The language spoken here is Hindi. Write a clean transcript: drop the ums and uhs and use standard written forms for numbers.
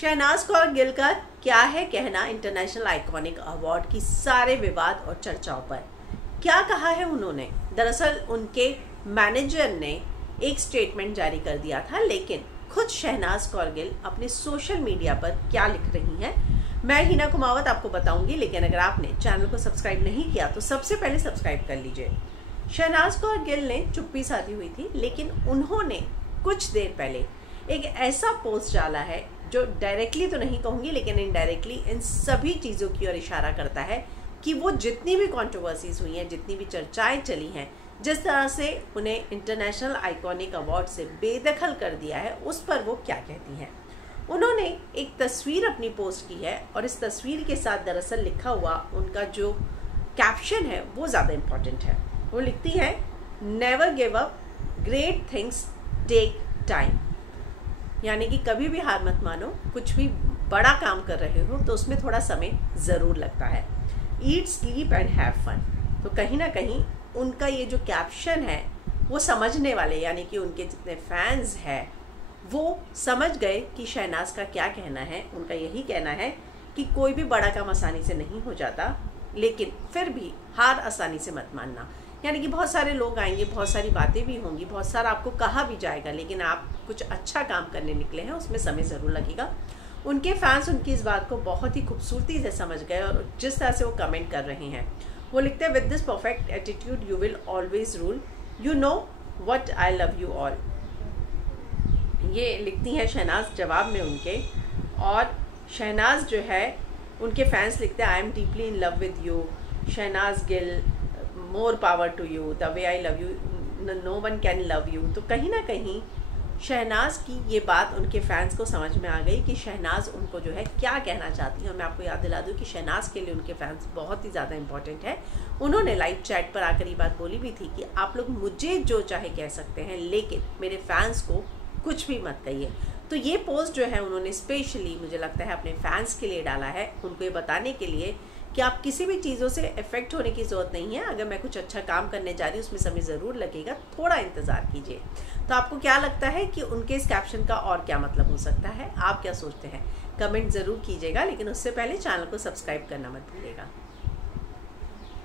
शहनाज कौर गिल का क्या है कहना इंटरनेशनल आइकॉनिक अवार्ड की सारे विवाद और चर्चाओं पर। क्या कहा है उन्होंने? दरअसल उनके मैनेजर ने एक स्टेटमेंट जारी कर दिया था, लेकिन खुद शहनाज कौर गिल अपने सोशल मीडिया पर क्या लिख रही हैं मैं हिना कुमावत आपको बताऊंगी। लेकिन अगर आपने चैनल को सब्सक्राइब नहीं किया तो सबसे पहले सब्सक्राइब कर लीजिए। शहनाज कौर गिल ने चुप्पी साधी हुई थी, लेकिन उन्होंने कुछ देर पहले एक ऐसा पोस्ट डाला है जो डायरेक्टली तो नहीं कहूंगी लेकिन इनडायरेक्टली इन सभी चीज़ों की ओर इशारा करता है कि वो जितनी भी कंट्रोवर्सीज हुई हैं, जितनी भी चर्चाएं चली हैं, जिस तरह से उन्हें इंटरनेशनल आइकॉनिक अवार्ड से बेदखल कर दिया है, उस पर वो क्या कहती हैं। उन्होंने एक तस्वीर अपनी पोस्ट की है और इस तस्वीर के साथ दरअसल लिखा हुआ उनका जो कैप्शन है वो ज़्यादा इम्पॉर्टेंट है। वो लिखती है, never give up, great things take time. यानी कि कभी भी हार मत मानो, कुछ भी बड़ा काम कर रहे हो तो उसमें थोड़ा समय ज़रूर लगता है। ईट, स्लीप एंड हैव फन। तो कहीं ना कहीं उनका ये जो कैप्शन है वो समझने वाले यानी कि उनके जितने फैंस हैं वो समझ गए कि शहनाज का क्या कहना है। उनका यही कहना है कि कोई भी बड़ा काम आसानी से नहीं हो जाता, लेकिन फिर भी हार आसानी से मत मानना। यानी कि बहुत सारे लोग आएंगे, बहुत सारी बातें भी होंगी, बहुत सारा आपको कहा भी जाएगा, लेकिन आप कुछ अच्छा काम करने निकले हैं, उसमें समय ज़रूर लगेगा। उनके फैंस उनकी इस बात को बहुत ही खूबसूरती से समझ गए और जिस तरह से वो कमेंट कर रहे हैं, वो लिखते हैं, with this perfect attitude you will always rule, you know what I love you all. ये लिखती हैं शहनाज जवाब में उनके। और शहनाज जो है, उनके फैंस लिखते हैं, I am deeply in love with you Shehnaaz Gill, more power to you, the way I love you, no one can love you. तो कहीं ना कहीं शहनाज की ये बात उनके फैंस को समझ में आ गई कि शहनाज उनको जो है क्या कहना चाहती है। और मैं आपको याद दिला दूँ कि शहनाज के लिए उनके फैंस बहुत ही ज़्यादा इंपॉर्टेंट है। उन्होंने लाइव चैट पर आकर ये बात बोली भी थी कि आप लोग मुझे जो चाहे कह सकते हैं, लेकिन मेरे फैंस को कुछ भी मत कहिए। तो ये पोस्ट जो है उन्होंने स्पेशली मुझे लगता है अपने फैंस के लिए डाला है, उनको ये बताने के लिए कि आप किसी भी चीज़ों से इफेक्ट होने की ज़रूरत नहीं है। अगर मैं कुछ अच्छा काम करने जा रही हूँ उसमें समय ज़रूर लगेगा, थोड़ा इंतज़ार कीजिए। तो आपको क्या लगता है कि उनके इस कैप्शन का और क्या मतलब हो सकता है? आप क्या सोचते हैं? कमेंट ज़रूर कीजिएगा, लेकिन उससे पहले चैनल को सब्सक्राइब करना मत भूलिएगा।